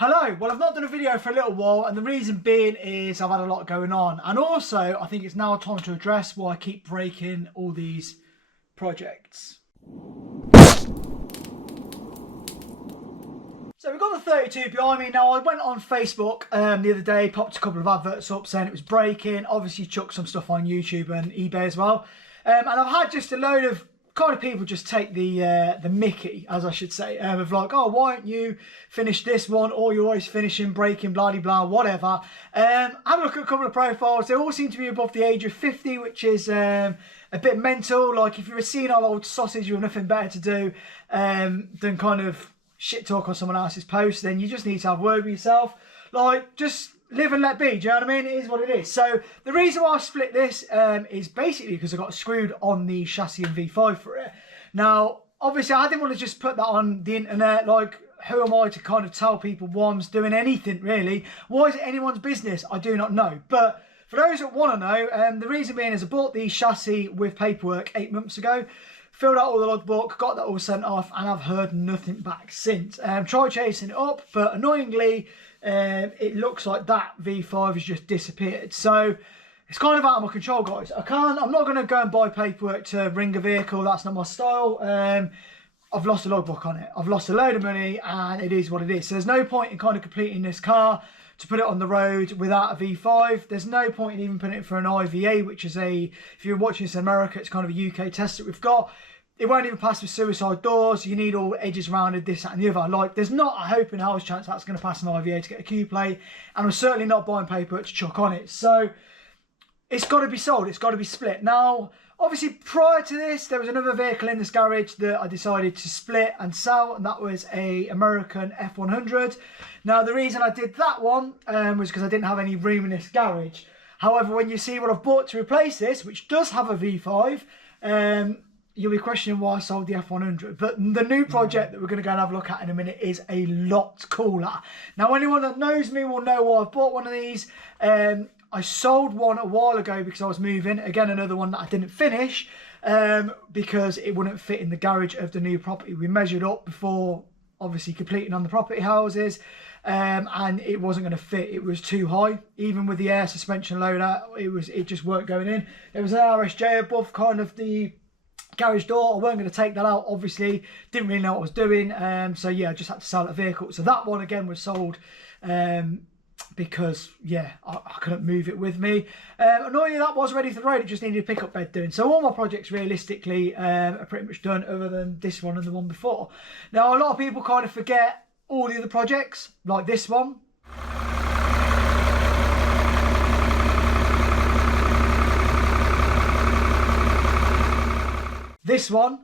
Hello, well I've not done a video for a little while and the reason being is I've had a lot going on, and also I think it's now time to address why I keep breaking all these projects. So we've got the 32 behind me. Now I went on Facebook the other day, popped a couple of adverts up saying it was breaking, obviously chucked some stuff on YouTube and eBay as well, and I've had just a load of kind of people just take the mickey, as I should say, of like, oh, why don't you finish this one, or you're always finishing, breaking, blah blah blah, whatever. Have a look at a couple of profiles. They all seem to be above the age of 50, which is a bit mental. Like, if you're a senile old sausage with nothing better to do than kind of shit talk on someone else's post, then you just need to have a word with yourself. Like, just live and let be, do you know what I mean? It is what it is. So the reason why I split this is basically because I got screwed on the chassis and V5 for it. Now, obviously I didn't want to just put that on the internet. Like, who am I to kind of tell people why I'm doing anything, really? Why is it anyone's business? I do not know. But for those that want to know, the reason being is I bought the chassis with paperwork 8 months ago. Filled out all the logbook, got that all sent off, and I've heard nothing back since. Tried chasing it up, but annoyingly, it looks like that V5 has just disappeared. So it's kind of out of my control, guys. I'm not going to go and buy paperwork to ring a vehicle. That's not my style. I've lost a logbook on it. I've lost a load of money, and it is what it is. So there's no point in kind of completing this car to put it on the road without a V5. There's no point in even putting it for an IVA, which is if you're watching this in America, it's kind of a UK test that we've got. It won't even pass with suicide doors. You need all edges rounded, this, that and the other. Like, there's not a hope in hell's chance that's going to pass an IVA to get a Q plate, and I'm certainly not buying paperwork to chuck on it. So it's got to be sold. It's got to be split. Now, obviously, prior to this, there was another vehicle in this garage that I decided to split and sell, and that was a American F100. Now, the reason I did that one was because I didn't have any room in this garage. However, when you see what I've bought to replace this, which does have a V5, you'll be questioning why I sold the F100. But the new project that we're going to go and have a look at in a minute is a lot cooler. Now, anyone that knows me will know why I've bought one of these. I sold one a while ago because I was moving. Again, another one that I didn't finish because it wouldn't fit in the garage of the new property. We measured up before, obviously, completing on the property houses. And it wasn't going to fit. It was too high. Even with the air suspension loader, it just weren't going in. There was an RSJ above kind of the garage door. I weren't going to take that out, obviously. Didn't really know what I was doing. So yeah, I just had to sell a vehicle. So that one again was sold because yeah, I couldn't move it with me. Annoyingly, that was ready for the road. It just needed a pickup bed doing. So all my projects realistically are pretty much done, other than this one and the one before. Now, a lot of people kind of forget all the other projects, like this one. This one.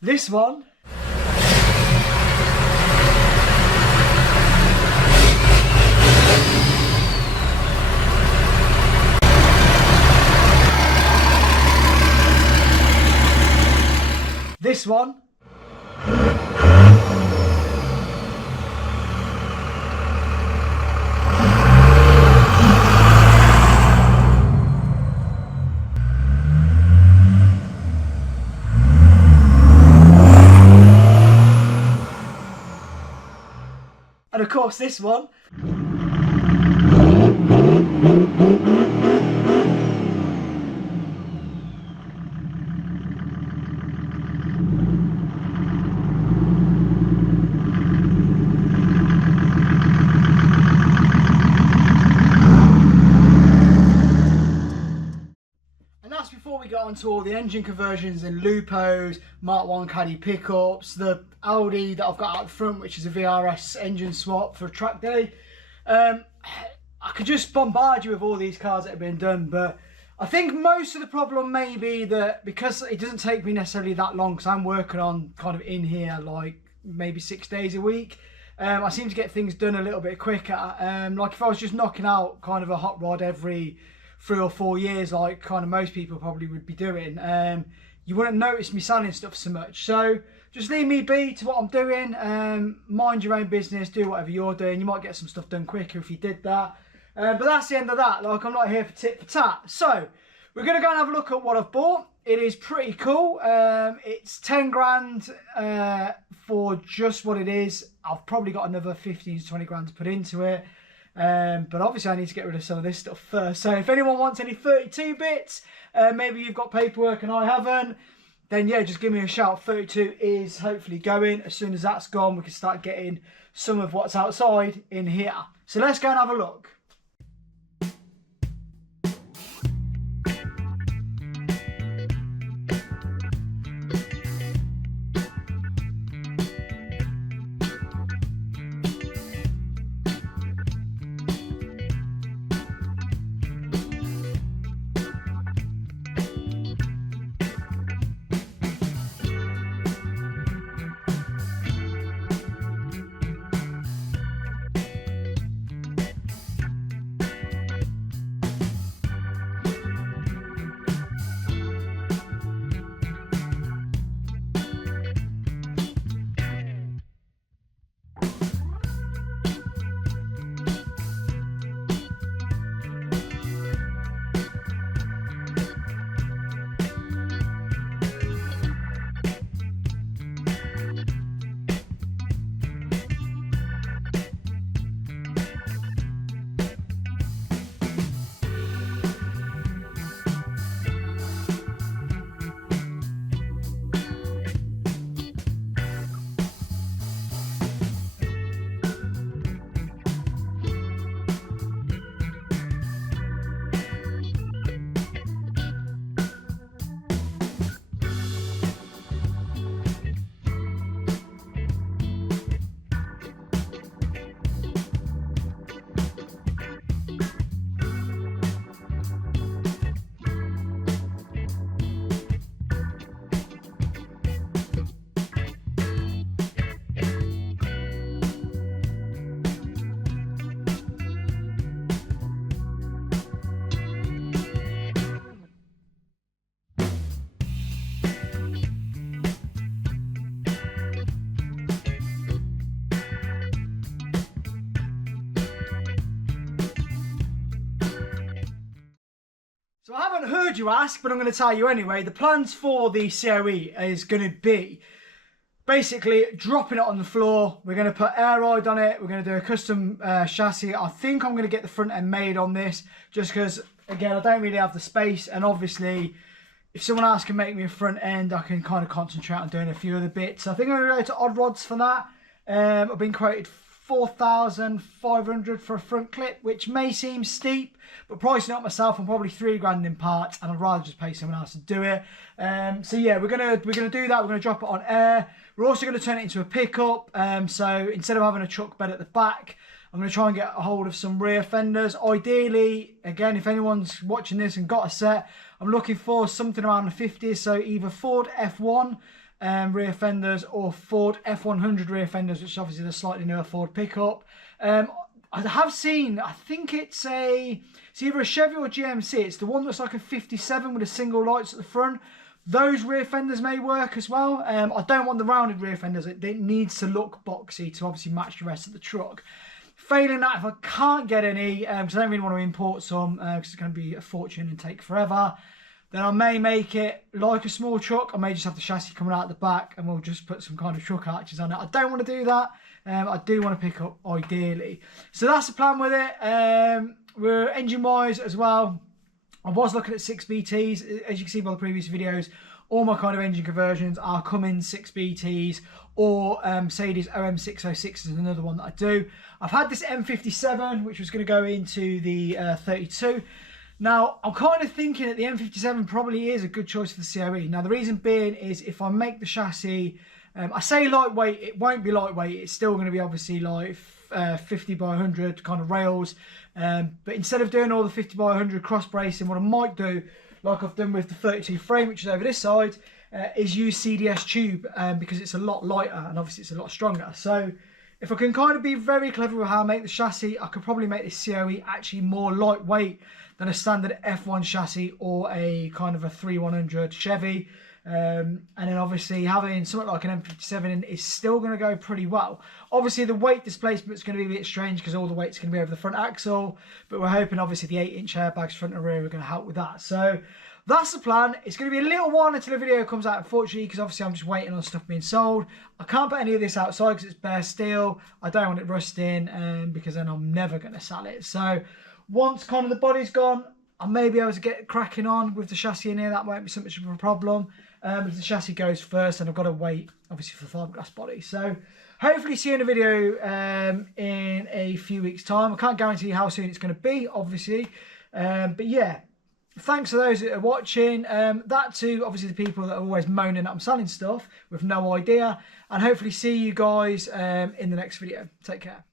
This one. This one. And of course this one. Before we get on to all the engine conversions and lupos, Mark 1 Caddy pickups, the Audi that I've got out the front, which is a VRS engine swap for a track day. I could just bombard you with all these cars that have been done, but I think most of the problem may be that because it doesn't take me necessarily that long, because I'm working on kind of in here like maybe 6 days a week. I seem to get things done a little bit quicker. Like if I was just knocking out kind of a hot rod every 3 or 4 years, like kind of most people probably would be doing, you wouldn't notice me selling stuff so much. So just leave me be to what I'm doing. Mind your own business, do whatever you're doing. You might get some stuff done quicker if you did that. But that's the end of that. Like, I'm not here for tit for tat. So We're going to go and have a look at what I've bought. It is pretty cool. It's 10 grand for just what it is. I've probably got another 15 to 20 grand to put into it. But obviously I need to get rid of some of this stuff first. So if anyone wants any 32 bits, maybe you've got paperwork and I haven't, then yeah, just give me a shout. 32 is hopefully going. As soon as that's gone, we can start getting some of what's outside in here. So let's go and have a look. So I haven't heard you ask, but I'm going to tell you anyway. The plans for the COE is going to be basically dropping it on the floor. We're going to put air ride on it. We're going to do a custom chassis. I think I'm going to get the front end made on this just because, again, I don't really have the space. And obviously, if someone else can make me a front end, I can kind of concentrate on doing a few other bits. I think I'm going to go to Odd Rods for that. I've been quoted 4,500 for a front clip, which may seem steep, but pricing it up myself, I'm probably 3 grand in parts, and I'd rather just pay someone else to do it. So yeah, we're gonna do that. We're gonna drop it on air. We're also gonna turn it into a pickup. So instead of having a truck bed at the back, I'm gonna try and get a hold of some rear fenders. Ideally, again, if anyone's watching this and got a set, I'm looking for something around the 50s. So either Ford F1 rear fenders or Ford F100 rear fenders, which is obviously the slightly newer Ford pickup. I have seen, I think it's either a Chevy or GMC. It's the one that's like a 57 with a single lights at the front. Those rear fenders may work as well. I don't want the rounded rear fenders. It needs to look boxy to obviously match the rest of the truck. Failing that, if I can't get any, because I don't really want to import some, because it's going to be a fortune and take forever, then I may make it like a small truck. I may just have the chassis coming out the back and we'll just put some kind of truck arches on it. I don't want to do that. I do want to pick up ideally. So that's the plan with it. We're engine-wise as well. I was looking at 6BTs. As you can see by the previous videos, all my kind of engine conversions are Cummins 6BTs or Mercedes OM606 is another one that I do. I've had this M57, which was going to go into the 32. Now, I'm kind of thinking that the M57 probably is a good choice for the COE. Now, the reason being is if I make the chassis, I say lightweight, it won't be lightweight. It's still going to be obviously like 50 by 100 kind of rails. But instead of doing all the 50 by 100 cross bracing, what I might do, like I've done with the 32 frame, which is over this side, is use CDS tube because it's a lot lighter and obviously it's a lot stronger. So if I can kind of be very clever with how I make the chassis, I could probably make this COE actually more lightweight than a standard F1 chassis or a kind of a 3100 Chevy. And then obviously having something like an M57 is still going to go pretty well. Obviously the weight displacement is going to be a bit strange because all the weight's going to be over the front axle, but we're hoping obviously the 8-inch airbags front and rear are going to help with that. So that's the plan. It's going to be a little while until the video comes out, unfortunately, because obviously I'm just waiting on stuff being sold. I can't put any of this outside because it's bare steel. I don't want it rusting because then I'm never going to sell it. So once kind of the body's gone, I may be able to get cracking on with the chassis in here. That won't be so much of a problem. If the chassis goes first, and I've got to wait, obviously, for the fiberglass body. So hopefully see you in a video in a few weeks' time. I can't guarantee how soon it's going to be, obviously. But yeah, thanks to those that are watching. That too, obviously, the people that are always moaning that I'm selling stuff with no idea. And hopefully see you guys in the next video. Take care.